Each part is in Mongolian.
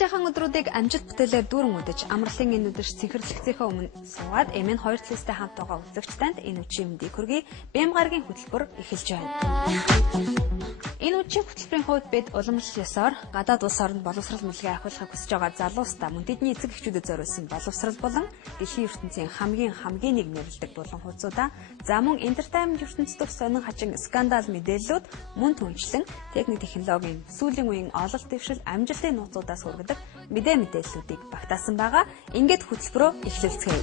Ажлынхаа өдрүүдийг амжилт бүтээлээр дүүрэн үдэж, амралтын энэ өдөр цэнхэрлэгцийнхээ өмнө суугаад MN2 телевизтэй хамт байгаа үзэгч танд энэ үчийн мэндийг хүргэе. Бэм гарагийн хөтөлбөр эхэлж байна. Энэ үчийн хөтөлбөрийн хувьд бид уламжлал ёсоор гадаад улс оронд боловсрал мэлгээ ахиулахыг хүсэж байгаа залуустаа мөн тэдний эцэг эхчүүдэд зориулсан боловсрал болон дэлхийн ертөнцийн хамгийн нэг нэрлэдэг болон хуудсуудаа за мөн entertainment ертөнцийн дэх сонин хажин скандал мэдээллүүд мөн түншлэн техник технологийн сүүлийн үеийн ололт дэвшил амжилтын нууцудаас хүргэдэг мэдээллүүдийг багтаасан байгаа. Ингээд хөтөлбөрөө эхлүүлцгээе.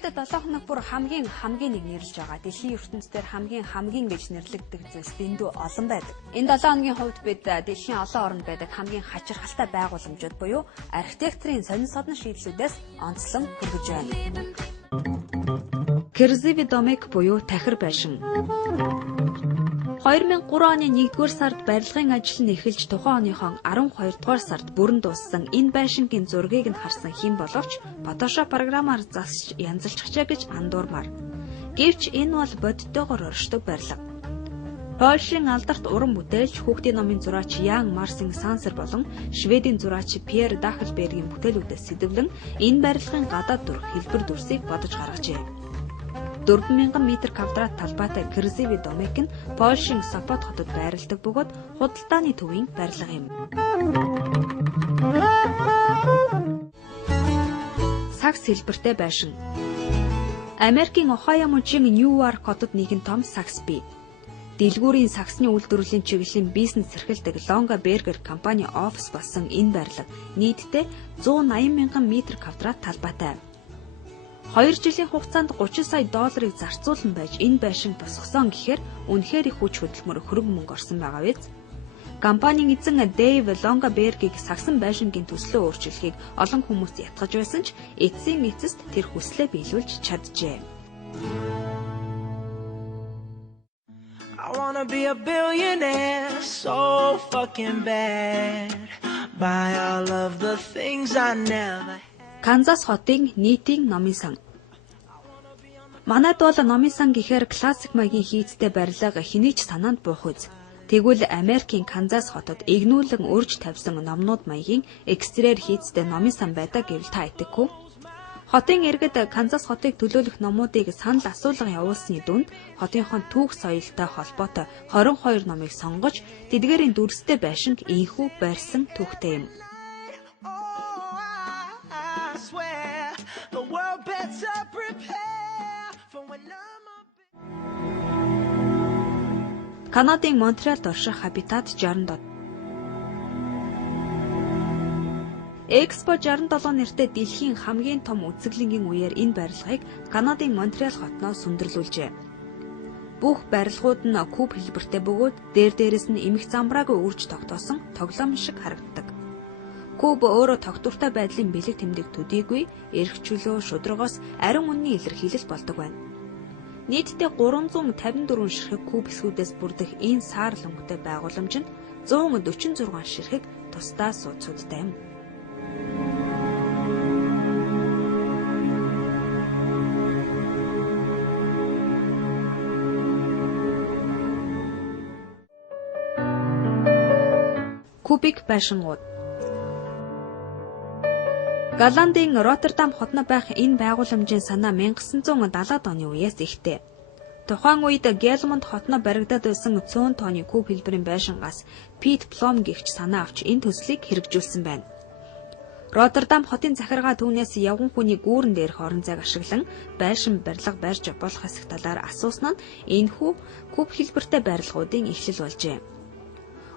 Бид 7 хоног бүр хамгийн нэг нэрлж байгаа. Дэлхийн ертөнцийн хамгийн гэж нэрлэгдэх зүйлс дэндүү олон байдаг. Энэ 7 хоногийн хувьд бид дэлхийн олон оронд байдаг хамгийн хачирхалтай байгууламжууд буюу архитектурын сонин содон шийдлүүдээс онцлон хүргэж байна. Красивый домик буюу тахир байшин. 2003 оны 1-р сард барилгын ажил нь эхэлж тухайн оныхон 12-р сард бүрэн дууссан энэ байшингийн зургийг нь харсан хэн боловч Photoshop програмаар засч янзалчихжээ гэж андуурмаар. Гэвч энэ бол бодиттойгоор оршдог барилга. Польшийн алдарт уран бүтээлч, хүүхдийн номын зураач Ян Марсин Сансер болон Шведийн зураач Пьер Дахлбергийн бүтээлүүдээс сэдэвлэн энэ барилгын гадаад дүрх хэлбэр дүрсийг бодож гаргажээ. 4000 м2 талбайтай Красивый домик нь Польшийн Сопот хотод байрладаг бөгөөд худалдааны төвийн барилга юм. Сакс хэлбэртэй байшин. Америкийн Ohio мужийн Ньюарк хотод нэгэн том сакс бий. Дэлгүүрийн саксны үйлдвэрлэлийн чиглэлийн бизнес эрхэлдэг Longa Berger компани офис болсон энэ барилга нийтдээ 180,000 м2 талбайтай. 2 жилийн хугацаанд $30 сая зарцуулан байж энэ байшин босгосон гэхээр үнэхээр их хүч хөдөлмөр хөрөнгө мөнгө орсон байгаа биз. Компанийн эзэн Дэйв Лонгабергийг сагсан байшингийн төслөө өөрчлөхийг олон хүмүүс ятгах байсан ч эцсийн эцэст тэр хүслээ биелүүлж чаджээ. I wanna be a billionaire so fucking bad by all of the things I never. Канзас хотын нийтийн номын сан. Манайд бол номын сан гэхээр классик маягийн хийцтэй барилга хэний ч санаанд буух үз. Тэгвэл Америкийн Канзас хотод игнүүлэн өрж тавьсан номнууд маягийн экстерьер хийцтэй номын сан байдаг гэвэл та итгэхгүй. Хотын иргэд Канзас хотыг төлөөлөх номуудыг санал асуулга явуулсны дүнд хотынхон түүх соёлтой холбоотой 22 номыг сонгож тэдгээрийн дүрстэй байшинг ийхүү барьсан түүхтэй юм. Канадын Монтреалд орших Habitat 67. Экспо 67 нэртэй дэлхийн хамгийн том үзэсгэлэнгийн үеэр энэ барилгыг Канадын Монтреал хотноос сүндэрлүүлжээ. Бүх барилгууд нь куб хэлбэртэй бөгөөд дээрээс нь эмх замбраагүй үрж тогтоосон тоглоом шиг харагддаг. Куб өөрөө тогтвортой байдлын бэлэг тэмдэг төдийгүй эрх чөлөө шударгоос ариун үнний илэрхийлэл болдог байна. Нийтдээ 354 ширхэг куб хэсгүүдээс бүрдэх энэ саарл өнгөтэй байгууламж нь 146 ширхэг тусдаа суудсуудтай юм. Кубик байшингууд. Голландын Роттердам хотно байх энэ байгууламжийн санаа 1970-ад оны үеэс ихтэй. Тухайн үед Гелмонд хотно баригдаад байсан 100 тонны куб хэлбэрийн байшингаас Пит Плом гэгч санаа авч энэ төслийг хэрэгжүүлсэн байна. Роттердам хотын захиргаа түүнээс явган хүний гүүрэн дээрх орон зайг ашиглан байшин барилга барьж болох хэсэг талаар асуусан нь энэхүү куб хэлбэртэй барилгуудын эхлэл болжээ.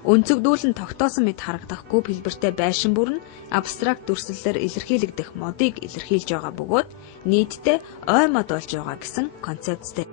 Өнцөгдүүлэн тогтоосон мэт харагдах куб хэлбэртэй байшин бүр нь абстракт дүрслэлээр илэрхийлэгдэх модыг илэрхийлж байгаа бөгөөд нийтдээ ой мод болж байгаа гэсэн концепттэй.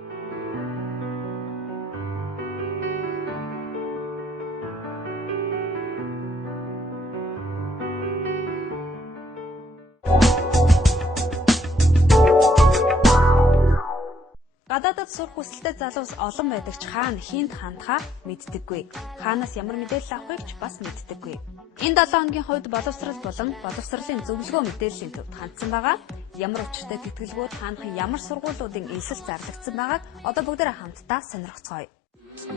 Гадаадд сурах хүсэлтэй залуус олон байдаг ч хаана хинт хандхаа мэддэггүй. Хаанаас ямар мэдээлэл авахыг ч бас мэддэггүй. Энэ 7 хоногийн хувьд боловсрал болон боловсролын зөвлөгөө мэдээллийн төвд хандсан байгаа. Ямар учиртай тэтгэлгүүд хаанхан ямар сургуулиудын эсэл зарлагдсан байгааг одоо бүгдээрээ хамтдаа сонирхцгоё. Манай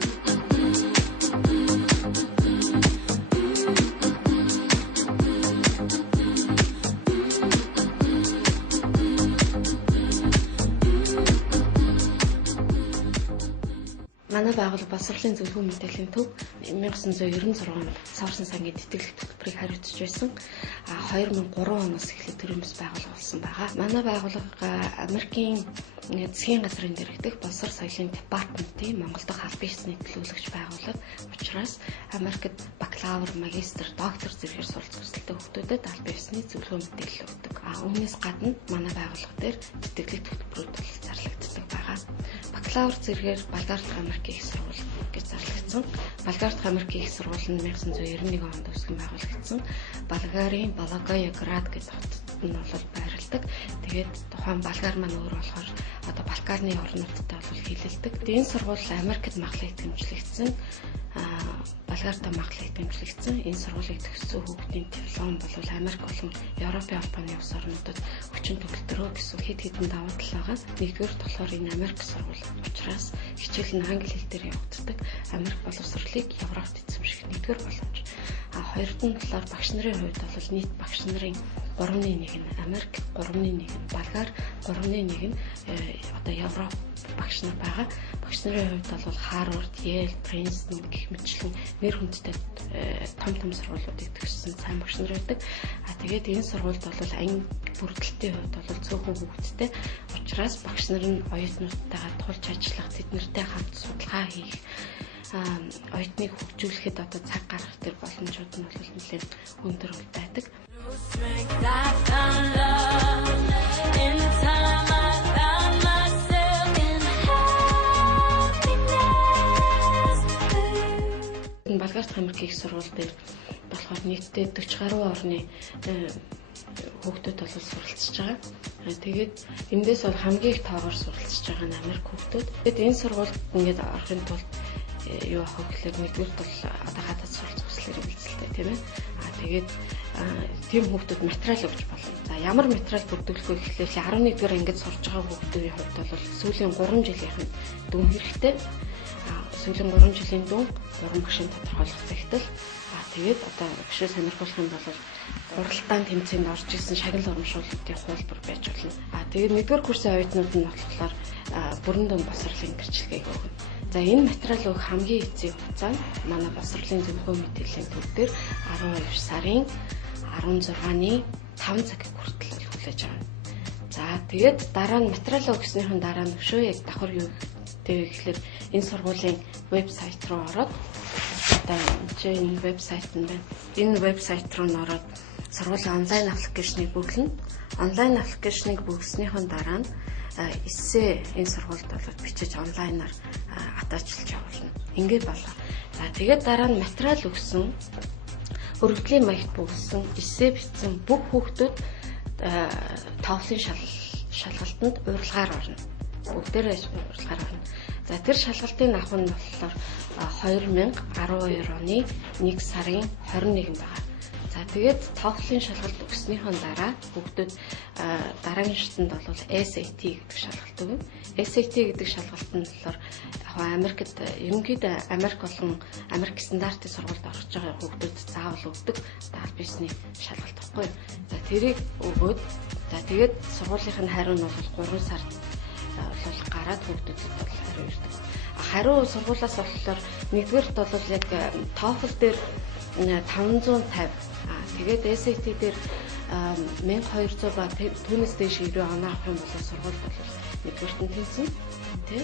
байгууллага боловсролын зөвлөгөө мэдээллийн төв 1996 онд Сорсон сангийн тэтгэлэг төлбөрийг хариуцж байсан. 2003 оноос эхлээд төрөмс байгууллага болсон байгаа. Манай байгууллага Америкийн засгийн газрын дэргэдэх боловсрол соёлын департаментын Монгол дахь албан ёсны төлөөлөгч байгууллага учраас Америкт бакалавр, магистр, доктор зэргээр суралцах хүсэлтэй хүүхдүүдэд албан ёсны зөвлөгөө мэдээлэл өгдөг. Үүнээс гадна манай байгууллага дээр тэтгэлэг төлбөрүүд зарлагддаг байгаа. Бакалавр зэргээр Болгарт Америкийн их сургууль гэж зарлагдсан. Болгарт Америкийн их сургууль нь 1991 онд үүсгэн байгуулагдсан. Болгарын Волгоград гэдэг хотод нь бол байрладаг. Тэгээд тухайн болгар маань өөр болохоор одоо Балканы орнуудтай бол хилэлдэг. Энэ сургууль Америкт маглыг дэмжлэгдсэн. Болгарт маглыг дэмжлэгдсэн. Энэ сургуулийг төгссөн хүүхдийн диплом бол Америк болон Европын албаны улс орнуудад хүчин төгөлдрөө гэсэн хэд хэдэн давуу тал байгаа. Нэгдүгээр болохоор энэ Америк сургууль учраас хичээл нь англи хэл дээр явагддаг. Америк боловсролыг Европт эзэмших нэгдүгээр боломж. Хоёрд нь болохоор багш нарын хувьд бол нийт багш нарын 3/1 нь Америк, 3/1 нь Болгар, 3/1 нь одоо Европ багш нар байгаа. Багш нарын хувьд бол Харвард, Йейл, Принстон гэх мэтчлэн нэр хүндтэй том сургуулиудыг төгссөн сайн багш нар байдаг. Тэгээд энэ сургуульд бол анги бүрдэлтийн хувьд бол цөөхөн хүүхэдтэй учраас багш нар нь оюутнуудтайгаа тулж ажиллах, тэднэртэй хамт судалгаа хийх, оюутныг хөгжүүлэхэд одоо цаг гаргах төр боломжууд нь бол нэлээд өндөр байдаг. Болгарт Америкийн их сургууль дээр болохоор нийтдээ 40 гаруй орны хүүхдүүд бол суралцж байгаа. Тэгээд эндээс бол хамгийн их тоогоор суралцж байгаа нь Америк хүүхдүүд. Тэгээд энэ сургуульд ингээд орохын тулд юу авах гэхээр нэгдүгээр бол одоо гадаад суралцах хүслээр хэмжилттэй тийм ээ. Тэгээд тийм хүүхдүүд материал өгч болно. За ямар материал бүрдүүлэх вэ гэхлээр 11-р ангид сурж байгаа хүүхдүүдийн хувьд бол сүүлийн 3 жилийнхэн дүн хэрэгтэй. Сүүлийн 3 жилийн дүн 3 багшийн тодорхойлох захидал. Тэгээд одоо багшаа сонирхолтой юм бол уралдаан тэмцээнд орж ирсэн шагнал урамшуулалтын хуулбар байж болно. Тэгээд 1-р курсын оюутнууд нь болохоор бүрэн дүн боловсролын гэрчлэгийг өгнө. За энэ материал өгөх хамгийн эцсийн хугацаа нь манай боловсролын зөвлөгөө мэдээллийн төв дээр 12 сарын 16-ны 5 цаг хүртэл хүлээж авна. За тэгээд дараа нь материал өгснөхийн дараа нь өшөө яг давхар юу тэгээ гэхэлэр энэ сургуулийн вебсайт руу ороод одоо энэ вебсайт нь байна. Энэ вебсайт руу ороод сургуулийн онлайн аппликейшнийг бүглэнэ. Онлайн аппликейшнийг бүгэснийхэн дараа нь эссе энэ сургуульд бол бичиж онлайнаар атаачлж явуулна. Ингээд болоо. За тэгээд дараа нь материал өгсөн, өргөдлийн маягт бүгэлсэн, эссе бичсэн бүх хүүхдүүд TOEFL-ийн шалгалтанд урилгаар орно. Бүгдээрээ урилгаар орно. За тэр шалгалтын авах нь болохоор 2012 оны 1 сарын 21-нд байгаа. За тэгээд TOEFL-ийн шалгалт өгснөхийн дараа хүүхдүүд дараагийн шатанд бол SAT гэдэг шалгалт өгнө. SAT гэдэг шалгалт нь болохоор Америкт ерөнхийдөө Америк болон Америк стандартын сургуульд орж байгаа хүүхдүүдэд заавал өгдөг албан ёсны шалгалт байхгүй. За тэрийг өгөөд за тэгээд сургуулийнхын хариу нь бол 3 сард бол гараад хүүхдүүдэд бол хариу ирдэг. Хариу сургуулиас болохоор нэгдүгээрт бол яг TOEFL дээр 550 тэгээд SAT дээр 1200 ба түүнээс дээш 90 оноо авах юм бол сургууль бол нэгдүгээрт нь тэнцэн тий.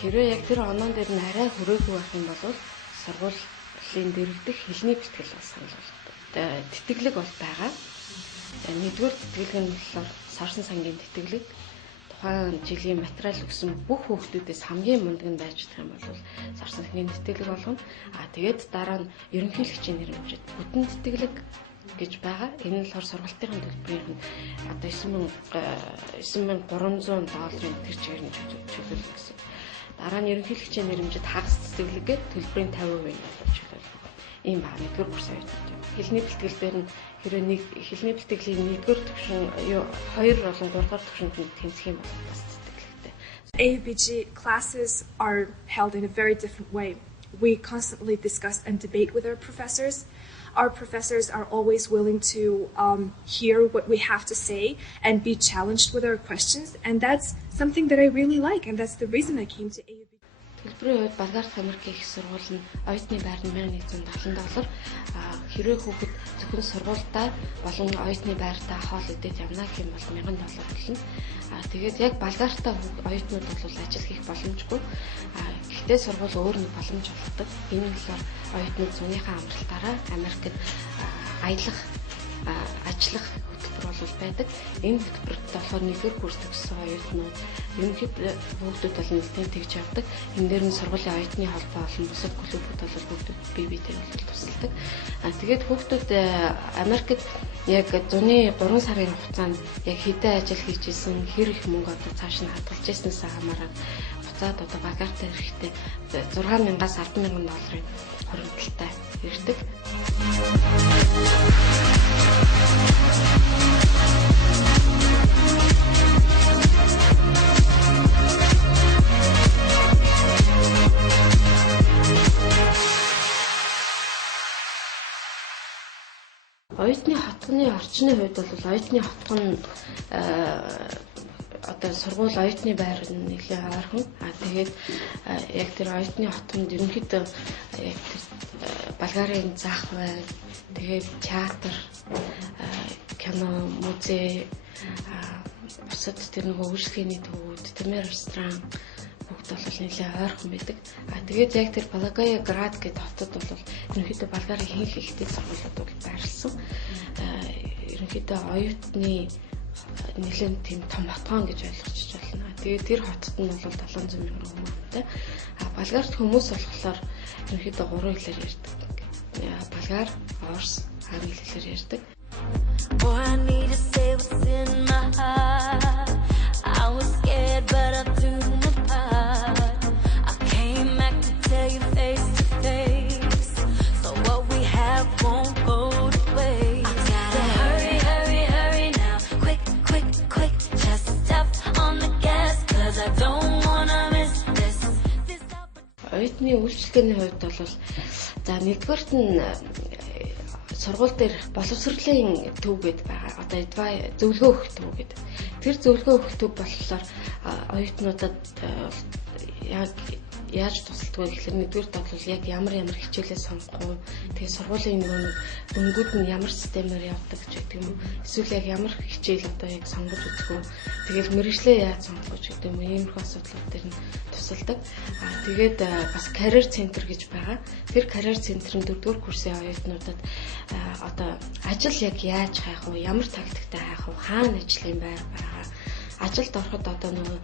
Хэрвээ яг тэр оноон дээр нь арай хүрээгүй байх юм бол сургуулийн дэргэдэх хэлний бэлтгэл бас санал болгодог. Тэтгэлэг бол байгаа. Нэгдүгээр тэтгэлэг нь болохоор Сорсон сангийн тэтгэлэг. Тухайн жилийн материал өгсөн бүх хүүхдүүдээс хамгийн мундаг нь байж чадах юм бол Сорсон сангийн тэтгэлэг болгоно. Тэгээд дараа нь ерөнхийлөгчийн нэрмжид бүтэн тэтгэлэг гэж байгаа. Энэ нь болохоор сургалтын төлбөрийн одоо $9300 тэр чигээр нь чөлөөлөх гэсэн. Дараа нь ерөнхийлөгчийн нэрмжид хагас тэтгэлэгээ төлбөрийн 50% чөлөөлөх. Ийм баг нэгдүгээр курс оюутнууд. Хэлний бэлтгэл дээр нь хэрэг нэг хэлний бэлтгэлийн 1-р төвшин 2 болон 3-р төвшөнд тэнцэх юм бол бас тэтгэлэгтэй. AUBG classes are held in a very different way. We constantly discuss and debate with our professors. Our professors are always willing to hear what we have to say and be challenged with our questions, and that's something that I really like, and that's the reason I came to AUBG. Төлбөрийн хувьд Болгар Америкийн их сургууль нь оюутны байр нь $1170. Хэрвээ хүүхэд зөвхөн сургуультай болон оюутны байртаа хоол идэж явна гэх юм бол $1000 болно. Тэгээд яг Болгартай оюутнууд бол ажил хийх боломжгүй. Гэхдээ сургууль өөр нэг боломж олгодог. Энэ нь болохоор оюутнууд зуныхаа амралтаараа Америкт аялах, ажиллах хөтөлбөр бол байдаг. Энэ хөтөлбөрт болохоор нэгдүгээр курс төгссөн оюутнууд ерөнхийдөө хүүхдүүд бол нэгдэн тэгж явдаг. Энэ дээр нь сургуулийн оюутны холбоо болон бусад клубүүд бол хүүхдүүд бие биедээ бол тусалдаг. Тэгээд хүүхдүүд Америкт яг зуны 3 сарын хугацаанд яг хэдэн ажил хийж исэн, хэр их мөнгө одоо цааш нь хадгалж ирснээс хамаарат буцаад одоо багаартай эрэхтэй $6,000-аас $10,000 хоригдолтой ирдэг. Оюутны хотгоны орчны хувьд бол оюутны хотгон одоо сургууль оюутны байр нь нэлээд ойрхон. Тэгээд яг тэр оюутны хотгонд ерөнхийдөө яг тэр Болгарын зах байр, тэгээд театр, кино, музей, бусад тэр нэг үйлчлэгээний төвүүд, тамир ресторан бүгд бол нэлээд ойрхон байдаг. Тэгээд яг тэр Волгоград гэдэг хотод бол ерөнхийдөө Болгарын хийх ихтэй сургуулиуд бол байрласан. Ерөнхийдөө оюутны нэлээд тийм том хотгон гэж ойлгож байна. Тэгээд тэр хотод нь бол 700,000 хүмүүстэй. Болгарт хүмүүс болохоор ерөнхийдөө 3 хэлээр ярьдаг. Болгар, орс, англи хэлээр ярьдаг. Boy, I need to say what's in my heart. I was scared, but I do my part. I came back to tell you face to face. So what we have won't go to waste. I gotta hurry, hurry, hurry now. Quick, quick, quick. Just step on the gas, 'cause I don't wanna miss this. Оюутны үйлчлэгээний хувьд бол за нэгдүгээрт нь сургууль дээр боловсролын төв гэдэг байгаа. Одоо зөвлөгөө өгөх төв гэдэг. Тэр зөвлөгөө өгөх төв болохоор оюутнуудад яг яаж тусалдаг вэ гэхээр нэгдүгээрт бол яг ямар хичээлээ сонгох уу, тэгээ сургуулийн нэг дөнгүүд нь ямар системээр явдаг гэдэг юм уу, эсвэл яг ямар хичээл одоо яг сонгож үзэх үү, тэгэл мэргэжлээ яаж сонгох гэж гэдэг юм уу, иймэрхүү асуудлууд дээр нь тусалдаг. Тэгээд бас career center гэж байгаа. Тэр career center-ын 4-р курсын оюутнуудад одоо ажил яг яаж хайх вэ, ямар тактиктэй хайх вэ, хаана ажлын байр байгаа. Ажилд ороход одоо нөгөө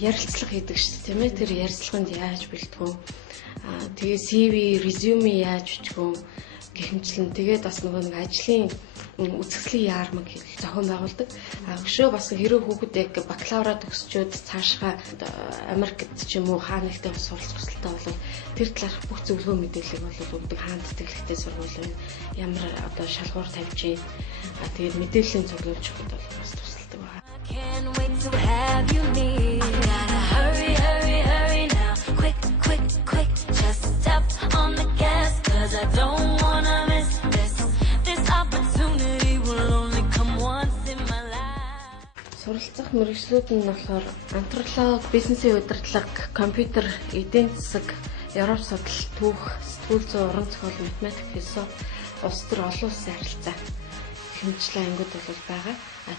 ярилцлага хийдэг шүү дээ, тийм ээ. Тэр ярилцлаганд яаж бэлтгэх вэ? Тэгээ CV, resume яаж бичих вэ? Гэхмэчлэн тэгээд бас нөгөө нэг ажлын үзэсгэлэн яармаг зохион байгуулдаг. Өшөө бас хэрэв хүүхэд яг бакалавра төгсчөөд цаашгаа Америкт ч юм уу хаана нэгтэй суралцах хүсэлтэй бол тэр талаарх бүх зөвлөгөө мэдээллийг бол өгдөг. Хаана тэтгэлэгтэй сургууль ямар одоо шалгуур тавьж ийн. Тэгээд мэдээллийн зөвлөж өгөхөд бол бас тусалдаг байна. Can't wait to have you near. I gotta hurry, hurry, hurry now. Quick, quick, quick. Just step on the gas, 'cause I don't wanna miss this. This opportunity will only come once in my life. Суралцах мэргэжлүүд нь болохоор антрополог, бизнесийн удирдлага, компьютер, эдийн засаг, Европ судлал, түүх, сэтгүүл зүйн, уран зохиол, математик, философи, улс төр олон улсын харилцаа хэмжлэн ангууд бол байгаа.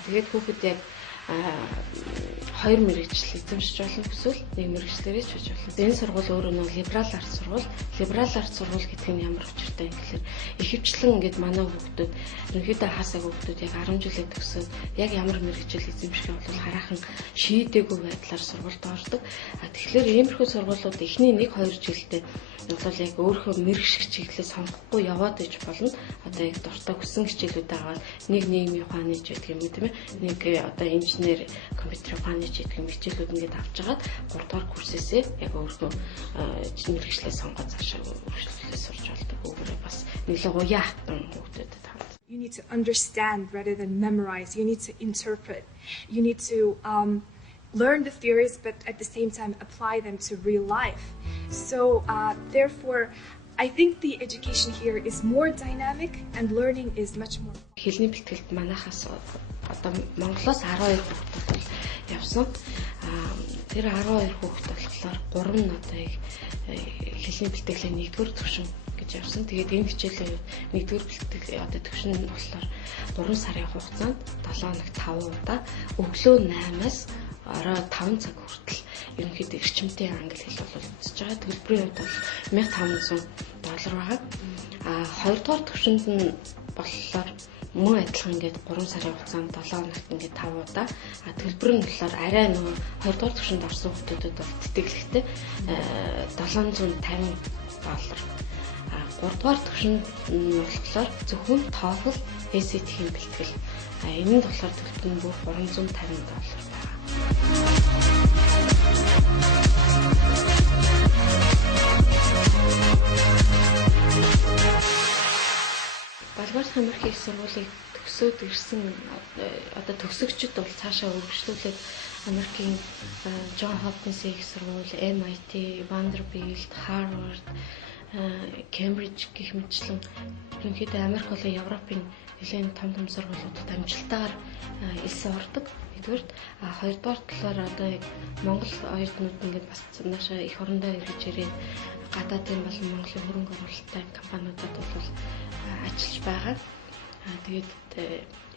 Тэгээд хүүхэд яг 2 мэргэжил эзэмшиж болно эсвэл 1 мэргэжлэрээ ч хийж болно. Энэ сургууль өөрөө нэг либерал арт сургууль. Либерал арт сургууль гэдэг нь ямар учиртай юм гэхээр ихэвчлэн ингээд манай хүүхдүүд ерөнхийдөө хасаг хүүхдүүд яг 10 жилээ төгсөөд яг ямар мэргэжил эзэмших юм бол хараахан шийдээгүй байдлаар сургуульд ордог. Тэгэхээр иймэрхүү сургуулиуд эхний 1-2 жилдээ бол яг өөрөө мэргэжих чиглэлээ сонгохгүй яваад иж болно. Одоо яг дуртай хүссэн хичээлүүд аваад нэг нийгмийн ухааны ч гэдэг юм уу тийм ээ. Нэг одоо инженер, компьютер ухааны ч гэдэг юм хичээлүүд ингээд авч жагаад 3 дугаар курсээсээ яг өөрөө мэргэжлээ сонгоод цаашаа үргэлжлүүлээ сурч болдог. Өөрөө бас нэлээд уян хатан хүүхдүүдэд ханд. You need to understand rather than memorize. You need to interpret. You need to learn the theories, but at the same time apply them to real life. So therefore, I think the education here is more dynamic and learning is much more. Хэлний бэлтгэлд манайхаас одоо Монголоос 12 хүүхэд явсан. Тэр 12 хүүхэд болохоор 3 нь одоо хэлний бэлтгэлээ 1-р төвшин гэж явсан. Тэгээд энэ хичээлийн 1-р бэлтгэл одоо төвшин нь болохоор 3 сарын хугацаанд 7 хоног 5 удаа өглөө 8-аас орой 5 цаг хүртэл ерөнхийдөө эрчимтэй англи хэл бол үзэж байгаа. Төлбөрийн хувьд бол $1,500 байгаа. Хоёрдугаар төвшөнд нь болохоор мөн адилхан ингээд 3 сарын хугацаанд 7 хоногт ингээд 5 удаа. Төлбөр нь болохоор арай нөгөө хоёрдугаар төвшөнд орсон хүмүүсд бол тэтгэлэгтэй $750. Гуравдугаар төвшөнд нь болохоор зөвхөн TOEFL, ACT-ийн бэлтгэл. Энэ нь болохоор төлбөр нь бүр $350 байна. Балгарт Америкийн их сургуулийг төгсөөд ирсэн одоо төгсөгчд бол цаашаа үргэлжлүүлээд Америкийн John Hopkins их сургууль, MIT, Vanderbilt, Harvard, Cambridge гэх мэтчлэн ерөнхийдөө Америк болон Европын нэлээд том сургуулиудад амжилтаар элсэн ордог. Нэгдүгээр, хоёрдугаар талаар одоо Монгол оюутнууд ингээд бас цаашаа их орондоо ирж ирээд гадаадын болон Монголын хөрөнгө оруулалттай компаниудад бол ажиллаж байгаа. Тэгээд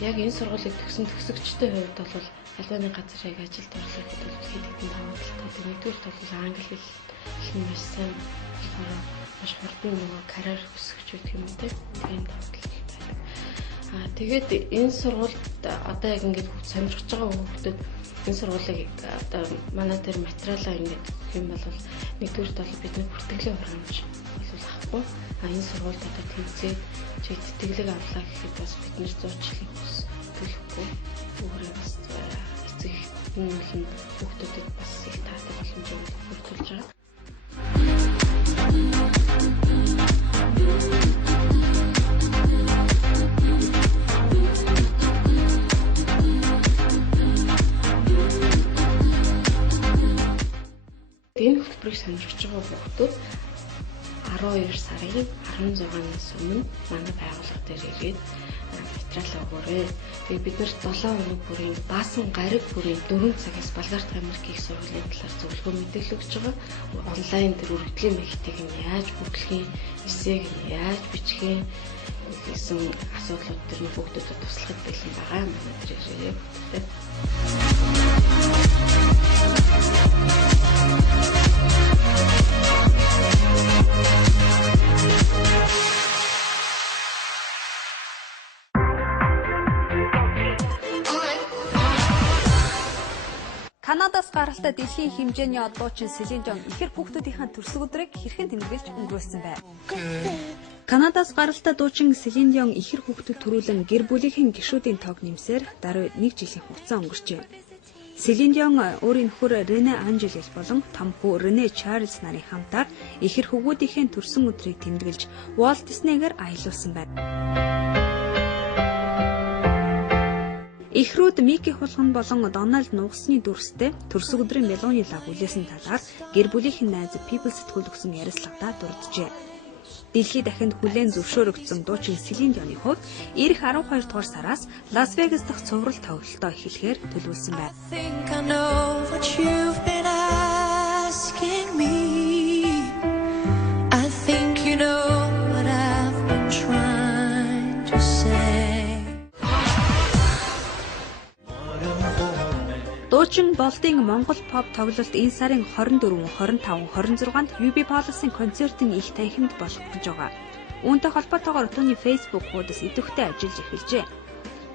яг энэ сургуулийг төгсөн төгсөгчдийн хувьд бол албаны газар яг ажилд орлоход бол хэд хэдэн давуу талтай. Нэгдүгээр бол англи хэл нь маш сайн болохоор маш хурдан нөгөө карьер өсгөж өгөх юм дээ. Тийм давуу талтай. Тэгээд энэ сургуульд одоо яг ингээд сонирхож байгаа хүүхдүүд энэ сургуулийг одоо манай дээр материалаа ингээд өгөх юм бол нэгдүгээр бол бидний бүртгэлийн хурамж бол авахгүй. Энэ сургуульд одоо тэнцээ чи тэтгэлэг авлаа гэхэд бас бид нэр зурчлалыг бас төлөхгүй. Өөрөө бас эцэг нь хүүхдүүдэд бас их таатай боломжийг бүрдүүлж байгаа. Энэ хөтөлбөрийг сонирхож байгаа хүүхдүүд 12 сарын 16-наас өмнө манай байгууллага дээр ирээд материал өгөөрэй. Тэгээд бид нарт 7 хоног бүрийн баасан гариг бүрийн 4 цагаас Балгарт Америкийн их сургуулийн талаар зөвлөгөө мэдээлэл өгч байгаа. Онлайн дээр үргэлжлэн мэхтэйг нь яаж бүтлэхийн, эсээг нь яаж бичих гэсэн асуудлууд төр нь хүүхдүүдэд туслахад бэлэн байгаа. Манай дээр ирээрэй. Канадаас гаралтай дэлхийн хэмжээний одоочин Селин Дион ихэр хүүхдүүдийн төрсөн өдрийг хэрхэн тэмдэглэж өнгөрөөсөн байв. Канадаас гаралтай дуучин Селин Дион ихэр хүүхдүүд төрүүлэн гэр бүлийнхэн гишүүдийн тоог нэмсээр даруй 1 жилийн хугацаа өнгөрчээ. Селин Дион өөрийн нөхөр Рене Анжелес болон том хүү Рене Чарльз нарын хамтаар ихэр хүүгүүдийн төрсөн өдрийг тэмдэглэж Walt Disney-гээр аялуулсан байна. Эхрүүд Мики хулган болон Дональд нугасны дүрстэй төрсөн өдрийн мелоны лав үлээсэн талаар гэр бүлийнхэн найз People сэтгүүл өгсөн ярилцлагадаа дурджээ. Дэлхийд дахинд хүлээн зөвшөөрөгдсөн дуучин Селин Дионы хувьд ирэх 12 дугаар сараас Лас Вегас дахь цуврал тоглолтоо эхлэхээр төлөвлөсөн байна. Дуучин Болдын Монгол pop тоглолт энэ сарын 24, 25, 26-нд UB Palace-ын концертын их танхимд болох гэж байгаа. Үүнтэй холбоотойгоор түүний Facebook хуудас идэвхтэй ажиллаж эхэлжээ.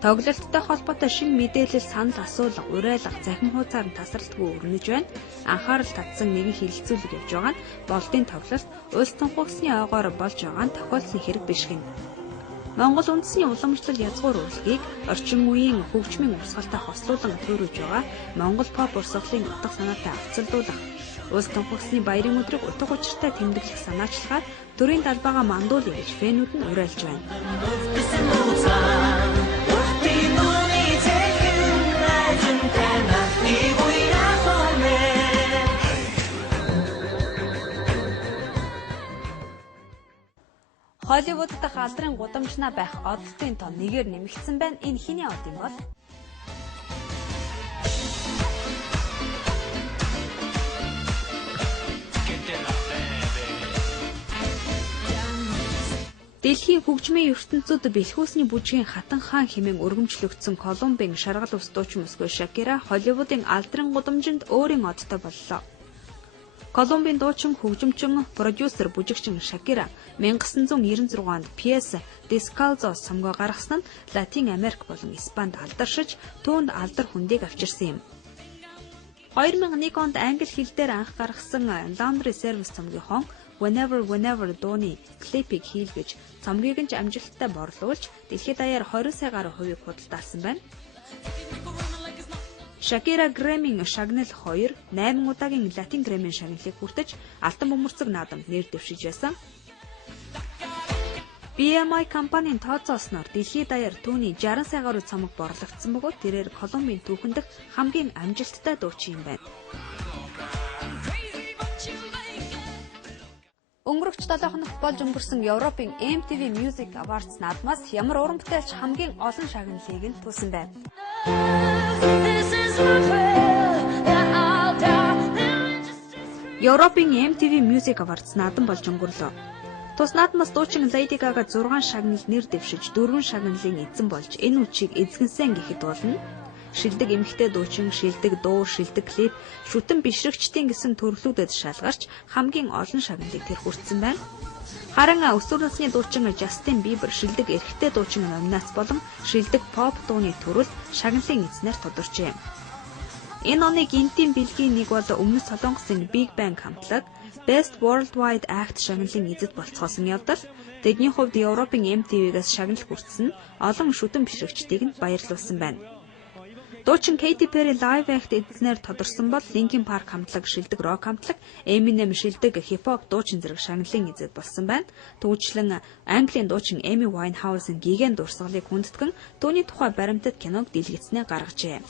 Тоглолттой холбоотой шинэ мэдээлэл, санал асуулга, уриалга, захин хуудасаар нь тасралтгүй өрнөж байна. Анхаарал татсан нэгэн хилцүүлэг явж байгаа нь Болдын тоглолт улс тунхагласны ойгоор болж байгаа нь тохиолдсон хэрэг биш гэнэ. Монгол үндэсний уламжлал язгуур урлагийг орчин үеийн хөгжмийн урсгалтай хослуулан төрүүлж байгаа Монгол pop урсгалын утга санаатай авцалдуулах, улс тунхагласны баярын өдрийг утга учиртай тэмдэглэх санаачлагаар төрийн талбайгаа мандуулъя гэж фэнүүд нь уриалж байна. Холливуд дахь алдрын гудамжнаа байх одолтын тоо нэгээр нэмэгдсэн байна. Энэ хэний од юм бол? Дэлхийн хөгжмийн ертөнцид бэлхүүсний бүжгийн хатан хаан хэмээн өргөмжлөгдсөн Колумбийн шаргал ус дуучин мөсгөө Шакира Холливуудын алдрын гудамжинд өөрийн одтой боллоо. Колумбийн дуучин, хөгжимчин, продюсер, бүжигчин Шакира 1996 онд пьес Descalzo цомгоо гаргасан нь Латин Америк болон Испанд алдаршиж, түүнд алдар хүндийг авчирсан юм. 2001 онд англи хэл дээр анх гаргасан Laundry Service цомгийнхоо Whenever дууны клипийг хийлгэж, цомгийг нь амжилттай борлуулж, дэлхийд даяар 20 сая гаруй хувийг худалдаалсан байна. Шакира Грэммийн шагнал 2, 8 удаагийн Латин Грэммийн шагналыг хүртэж, алтан бөмбөрцөг наадам нэр дэвшиж байсан. BMI компанийн тооцоосноор дэлхийд даяар түүний 60 сая гаруй цомог борлогдсон бөгөөд тэрээр Колумбийн түүхэн дэх хамгийн амжилттай дуучин юм байна. Өнгөрөх 7 хоногт болж өнгөрсөн Европын MTV Music Awards наадмаас ямар уран бүтээлч хамгийн олон шагналыг нь туулсан байна. Европын MTV Music Awards наадам болж өнгөрлөө. Тус наадмаас дуучин Lady Gaga 6 шагнал нэр дэвшиж 4 шагналын эзэн болж энэ үчиг эзэгнсэн гэхэд болно. Шилдэг эмэгтэй дуучин, шилдэг дуу, шилдэг клип, шүтэн бишрэгчдийн гэсэн төрлүүдэд шалгарч хамгийн олон шагналыг тэр хүртсэн байна. Харин өсвөр насны дуучин Justin Bieber шилдэг эрэгтэй дуучин номинац болон шилдэг pop дууны төрөлд шагналын эзнээр тодорчээ. Энэ оны гинтийн бэлгийн нэг бол өмнө Солонгосын Big Bang хамтлаг Best Worldwide Act шагналын эзэд болцгоосон явдал тэдний хувьд Европын MTV-гээс шагнал хүртсэн олон шүтэн бишрэгчдийг нь баярлуулсан байна. Дуучин Katy Perry Live Act эзнээр тодорсон бол Linkin Park хамтлаг шилдэг рок хамтлаг, Eminem шилдэг хип-хоп дуучин зэрэг шагналын эзэд болсон байна. Түүнчлэн Английн дуучин Amy Winehouse-ын гигэн дурсгалыг хүндэтгэн түүний тухай баримтат киног дэлгэцнээ гаргажээ.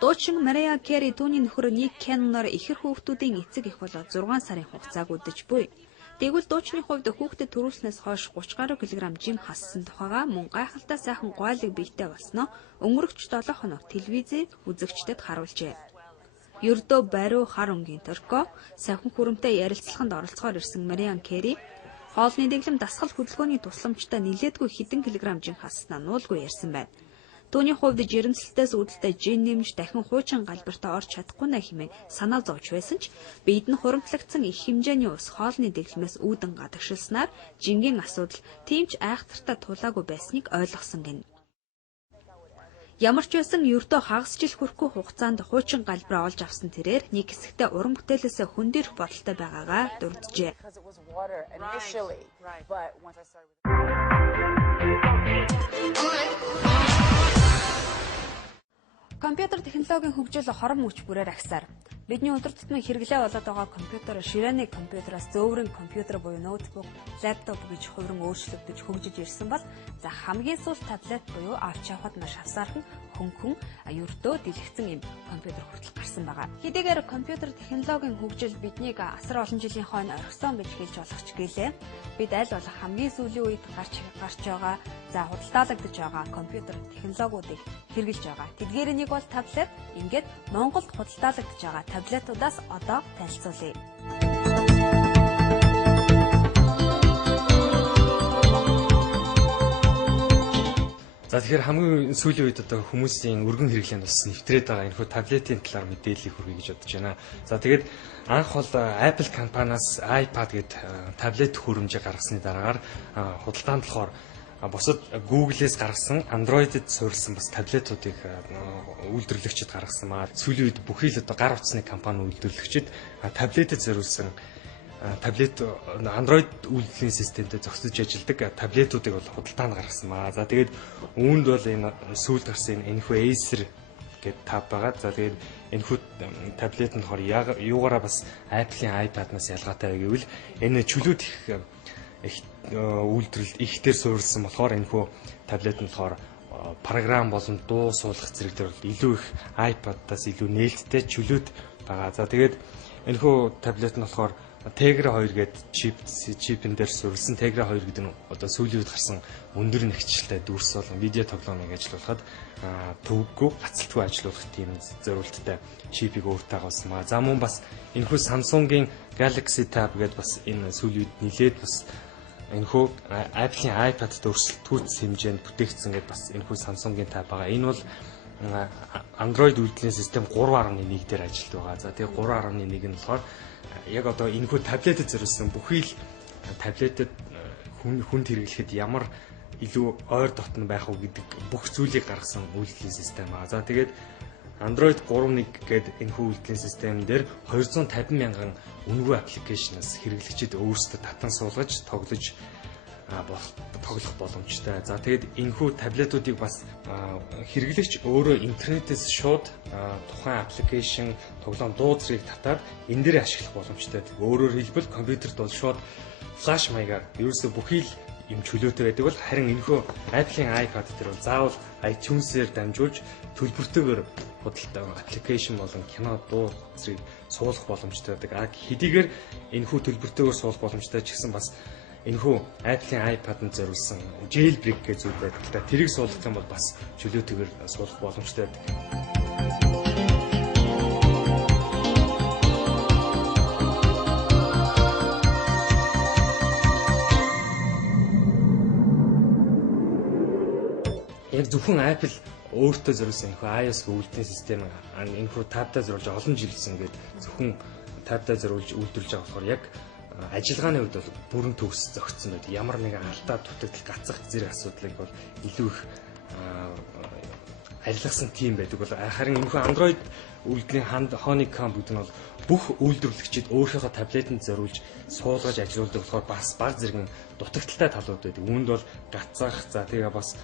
Дуучин Mariah Carey түүний нөхөр Nick Cannon-оор ихэр хүүхдүүдийн эцэг их болоод 6 сарын хугацааг үдэж буй. Тэгвэл дуучны хувьд хүүхдэд төрүүлснээс хойш 30 гаруй килограмм жим хассан тухайга мөн гайхалтай сайхан гойлог биетэй болсноо өнгөрөх 7 хоног телевизээр үзэгчдэд харуулжээ. Ердөө бариу хар өнгийн торко, сахин хүрэмтэй ярилцлаганд оролцохоор ирсэн Mariah Carey хоолны дэглэм дасгал хөдөлгөөний тусламжтай нилээдгүй хэдэн килограмм жим хаснаа нуулгүй ярьсан байна. Түүний хувьд жирэмслэлтээс үүдэлтэй жин нэмж дахин хуучин галбартаа орж чадахгүй нэ хэмээн санаа зовж байсан ч биед нь хуримтлагдсан их хэмжээний ус хоолны дэглэмээс үүдэн гадагшилснаар жингийн асуудал тийм ч айхтартай тулаагүй байсныг ойлгосон гэнэ. Ямар ч байсан ердөө хагас жил хүрэхгүй хугацаанд хуучин галбраа олж авсан тэрээр нэг хэсэгтээ уран бүтээлээсээ хөндөрөх бодолтой байгаагаа дурджээ. Компьютер технологийн хөгжил хорон мөч бүрээр агсаар бидний өдөр тутмын хэрэглээ болоод байгаа компьютер ширээний компьютераас зөөврийн компьютер буюу ноутбук, лаптоп гэж хувиран өөрчлөгдөж хөгжиж ирсэн бол за хамгийн сүүл таблет буюу авч явахад маш хасаархан хөнгөн ердөө дэлгэцэн юм компьютер хүртэл гарсан байгаа. Хэдийгээр компьютер технологийн хөгжил биднийг асар олон жилийн хойно орхисон гэж хэлж болох ч гэлээ. Бид аль болох хамгийн сүүлийн үед гарч байгаа за худалдаалагдж байгаа компьютер технологиудыг хэрэгжилж байгаа. Тэдгээр нэг бол таблет. Ингээд Монголд худалдаалагдж байгаа таблетуудаас одоо танилцуулъя. За тэгэхээр хамгийн сүүлийн үед одоо хүмүүсийн өргөн хэрэглээнд бас нэвтрээд байгаа энэ хүү таблетын талаар мэдээллийг хүргэе гэж бодож байна. За тэгээд анх бол Apple компаниас iPad гэдэг таблет хөрөмжийг гаргасны дараагаар худалдаанд болохоор бусад Google-ээс гаргасан Android-д суурилсан бас таблетуудыг үйлдвэрлэгчид гаргасан маа. Сүүлийн үед бүхий л одоо гар утасны компани үйлдвэрлэгчид таблетэд зориулсан таблет Android үйлдвэрлэлийн системтэй зохицож ажилладаг таблетуудыг бол худалдаанд гаргасан маа. За тэгээд үүнд бол энэ сүүлд гарсан энэ Acer гэд таб байгаа. За тэгээд энэхүү таблет нь болохоор юугаараа бас Apple-ийн iPad-наас ялгаатай вэ гэвэл энэ чөлөөт их үйлдвэрлэлд ихтер суурилсан болохоор энэхүү таблет нь болохоор програм болон дуу суулгах зэрэг дээр илүү их iPad-аас илүү нээлттэй чөлөөт байгаа. За тэгээд энэхүү таблет нь болохоор Tegra 2 гэдэг чипэн дээр суурилсан. Tegra 2 гэдэг нь одоо сүүлийн үед гарсан өндөр нэгчлэлтэй дүрс болон видео тоглоомыг ажиллуулахад төвөггүй, гацалтгүй ажиллуулах тийм зорилттой чипийг өөртөө авсан маа. За мөн бас энэхүү Samsung-ийн Galaxy Tab гэдэг бас энэ сүүлийн үед нилээд бас энэхүү Apple-ийн iPad-д өрсөлдөхүйц хэмжээнд бүтээгдсэн гэдэг бас энэхүү Samsung-ийн Tab байгаа. Энэ бол Android үйлдвэрлэлийн систем 3.1 дээр ажилладаг байгаа. За тэгээ 3.1 нь болохоор яг одоо энэхүү таблетэд зориулсан бүхий л таблетэд хүнд хэрэглэхэд ямар илүү ойр дотно байх уу гэдэг бүх зүйлийг гаргасан үйлдвэрлэлийн систем аа. За тэгээд Android 3.1 гэдэг энэхүү үйлдвэрлэлийн систем дээр 250 мянган үнэгүй аппликейшнаас хэрэглэгчид өөрсдөө татан суулгаж тоглож тоглох боломжтой. За тэгээд энэхүү таблетуудыг бас хэрэглэгч өөрөө интернетээс шууд тухайн аппликейшн, тоглоом дуу зэрэг татаад энэ дээр ашиглах боломжтой. Өөрөөр хэлбэл компьютерт бол шууд флаш маягаар ерөөсөө бүхий л юм чөлөөтэй байдаг бол харин энэхүү Apple-ийн iPad дээр бол заавал iTunes-ээр дамжуулж төлбөртэйгээр худалдаа аппликейшн болон кино, дуу зэрэг суулгах боломжтой байдаг. Хэдийгээр энэхүү төлбөртэйгээр суулгах боломжтой ч гэсэн бас энэхүү Apple-ийн iPad-д зориулсан jailbreak гэж зүйл байдаг. Та тэрийг суулгах юм бол бас чөлөөтэйгээр суулгах боломжтой байдаг. Яг зөвхөн Apple өөртөө зориулсан энэхүү iOS үйлдвэрлэлийн систем энэхүү Tab-даа зориулж олон жилсэн гэдэг зөвхөн Tab-даа зориулж үйлдвэрлэж байгаа болохоор яг ажиллагааны үед бол бүрэн төгс зөгцсөн байдаг. Ямар нэгэн алдаа дутагдал гацах зэрэг асуудлыг бол илүү их арилгасан тийм байдаг бол харин энэхүү Android үйлдвэрлэлийн Honeycomb гэдэг нь бол бүх үйлдвэрлэгчид өөрийнхөө таблетэнд зориулж суулгаж ажиллаулдаг болохоор бас баг зэрэг дутагдaltaй талууд байдаг. Үүнд бол гацах, за тэгээ бас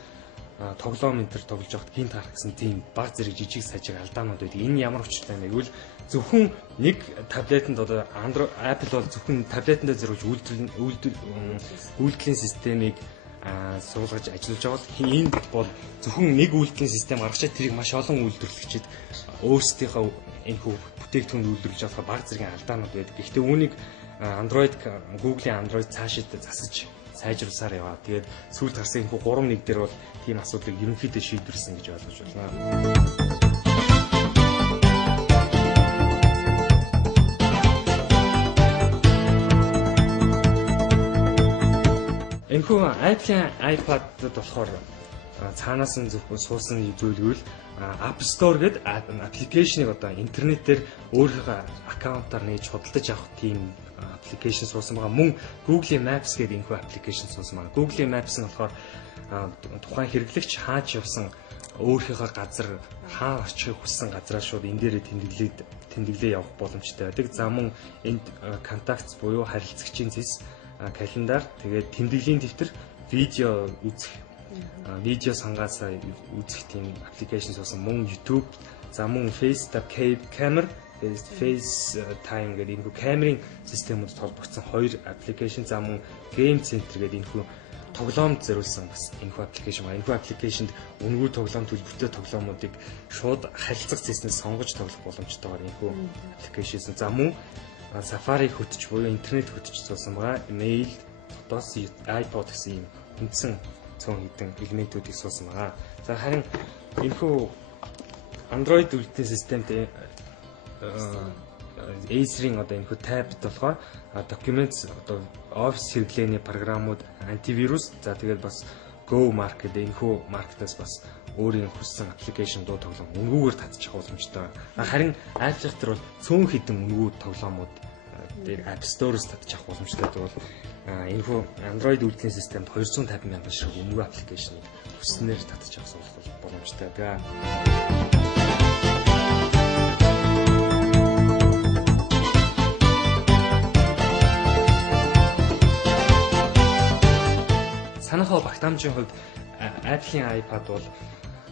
тоглоом энэ төр тоглож байхад гинт гарах гэсэн тийм баг зэрэг жижиг сажиг алдаанууд байдаг. Энэ ямар учиртай юм бэ гэвэл зөвхөн нэг таблетэнд одоо Apple бол зөвхөн таблетэндээ зориулж үйлдвэрлэлийн системийг суулгаж ажиллаж байгаа бол энд бол зөвхөн нэг үйлдвэрлэлийн систем гаргачаад тэрийг маш олон үйлдвэрлэгчид өөрсдийнхөө энэхүү бүтээгдэхүүнд үйлдвэрлэж байгаа баг зэргийн алдаанууд байдаг. Гэхдээ үүнийг Google-ийн Android цаашид засаж сайжруулсаар яваа. Тэгээд сүүлд гарсан энэхүү 3.1 дээр бол тийм асуудлыг ерөнхийдөө шийдвэрлсэн гэж ойлгож байна. Энэхүү Apple-ийн iPad-д болохоор цаанаас нь зөвхөн суусан зүйлгүүл App Store гэдэг аппликейшнийг одоо интернетээр өөрийнхөө аккаунтаар нээж худалдаж авах тийм аппликейшн суусан байгаа. Мөн Google Maps гэдэг энэхүү аппликейшн суусан байгаа. Google Maps нь болохоор тухайн хэрэглэгч хаач явсан өөрийнхөө газар хаа очихыг хүссэн газраа шууд энэ дээрээ тэмдэглээ явах боломжтой байдаг. За мөн энд contacts буюу харилцагчийн зэс, календар, тэгээд тэмдэглэлийн дэвтэр, видео үзэх, видео сангаасаа үзэх тийм аппликейшн суусан. Мөн YouTube, за мөн FaceTime camera, FaceTime гэдэг энэхүү камерын системүүд холбогдсон 2 аппликейшн, за мөн Game Center гэдэг энэхүү тоглоомд зориулсан бас энэхүү аппликейшн байна. Энэхүү аппликейшнд үнэгүй тоглоом, төлбөртэй тоглоомуудыг шууд харилцах зэснээс сонгож тоглох боломжтойгоор энэхүү аппликейшн. За мөн Safari хөтч буюу интернет хөтч суусан байгаа. Mail, фотос, iPod гэсэн юм үндсэн цөөн хэдэн элементүүдийг суусан байгаа. За харин энэхүү Android үйлдвэрлэлийн системд Acer-ийн одоо энэхүү Tab-д болохоор Documents, одоо Office хэрэглээний програмууд, антивирус, за тэгээд бас Go Market энэхүү маркетаас бас өөрийн хүссэн аппликейшн дуу тоглоом үнгүүгээр татчих боломжтой. Харин Apple дээр бол цөөн хэдэн үнгүү тоглоомууд дээр App Store-оос татчих боломжтой. Тэгвэл энэхүү Android үйлдвэрлэлийн системд 250 мянган ширхэг үнгүү аппликейшнийг хүснээр татчих боломжтой байгаа. Санахоо багтаамжийн хувьд Apple-ийн iPad бол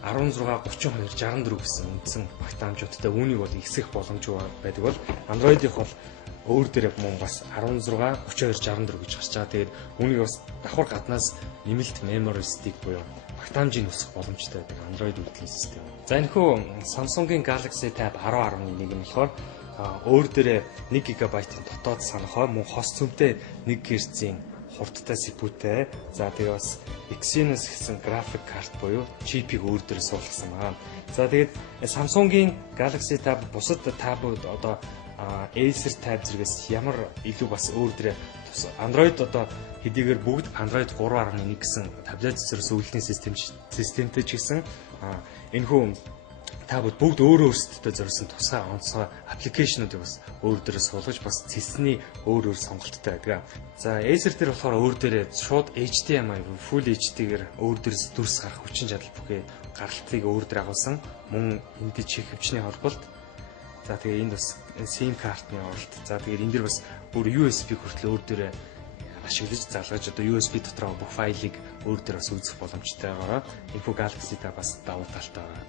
16, 32, 64 гэсэн үндсэн багтаамжуудтай үүнийг бол ихсэх боломжгүй байдаг бол Android-ийнх бол өөр дээр мөн бас 16, 32, 64 гэж гарч байгаа. Тэгээд үүнийг бас давхар гаднаас нэмэлт memory stick буюу багтаамжийг өсгөх боломжтой байдаг Android үйлдвэрлэлийн систем. За энэхүү Samsung-ийн Galaxy Tab 10.11 нь болохоор өөр дээрээ 1 GB-ийн дотоод санахой мөн хос цөмтэй 1 Гц-ийн хурдтай CPU-тэй. За тэгээ бас Exynos гэсэн график карт буюу чипийг өөр дээрээ суулгасан байна. За тэгээд Samsung-ийн Galaxy Tab бусад табууд одоо Acer Tab зэрэгс ямар илүү бас өөр дээрээ Android одоо хэдийгээр бүгд Android 3.1 гэсэн таблет зэрэг үйлдвэрлэлийн системтэй ч гэсэн энэхүү табууд бүгд өөрөө өөрсдөө зориулсан тусгай онцгой аппликейшнуудыг бас өөр дээрээ суулгаж бас цэсний өөр сонголттой байдаг. За Acer дээр болохоор өөр дээрээ шууд HDMI Full HD-гээр өөр дээрээс дүрс гарах хүчин чадал бүхий гаргалтыг өөр дээр агуулсан мөн энд чих хөвчний холболт. За тэгээ энд бас SIM картны оролт. За тэгээд энэ дэр бас бүр USB хүртэл өөр дээрээ ашиглаж залгаж одоо USB дотроо бүх файлыг өөр дээр бас үзэх боломжтой байгаараа энэхүү Galaxy Tab бас давуу талтай байна.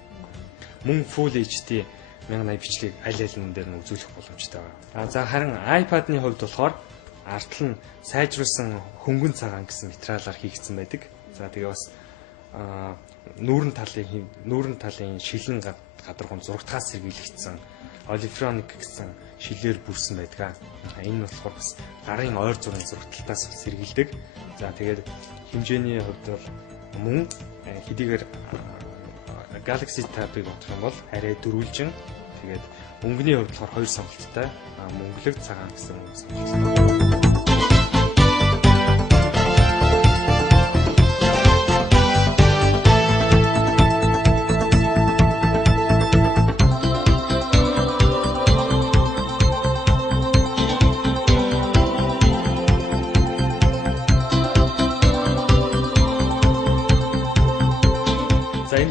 Мөн Full HD 1080 бичлэгийг аль алин дээр нь үзүүлэх боломжтой байна. За харин iPad-ны хувьд болохоор артал нь сайжруулсан хөнгөн цагаан гэсэн материалаар хийгдсэн байдаг. За тэгээ бас нүүрэн талын шилэн гадаргуун зурагтаас сэргийлэгдсэн Olifronic гэсэн шилээр бүрсэн байдаг. Энэ нь болохоор бас гарын ойр зургийн зурагталтаас сэргийлдэг. За тэгээд хэмжээний хувьд бол мөн хэдийгээр Galaxy Tab-ыг бодох юм бол арай дөрвөлжин. Тэгээд өнгөний хувьд болохоор хоёр сонголттой. Мөнгөлөг цагаан гэсэн сонголттой.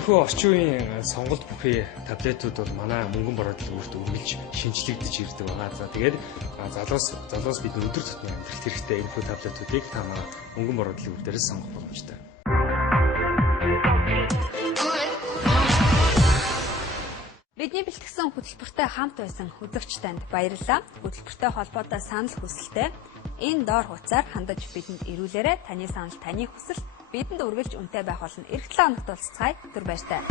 Энэхүү орчин үеийн сонголт бүхий таблетууд бол манай мөнгөн бороодлын үрт үргэлж шинжлэгдэж ирдэг байгаа. За тэгээд залуус бид өдөр тутмын амьдралд хэрэгтэй энэхүү таблетуудыг та манай мөнгөн бороодлын үр дээрээс сонгох боломжтой. Бидний бэлтгэсэн хөтөлбөртэй хамт байсан үзэгч танд баярлалаа. Хөтөлбөртэй холбоотой санал хүсэлтээ энэ доор хуудасаар хандаж бидэнд ирүүлээрэй. Таны санал, таны хүсэл бидэнд үргэлж үнэтэй байх болно. Эх 7 хоногт уулзцай. Түр баяртай.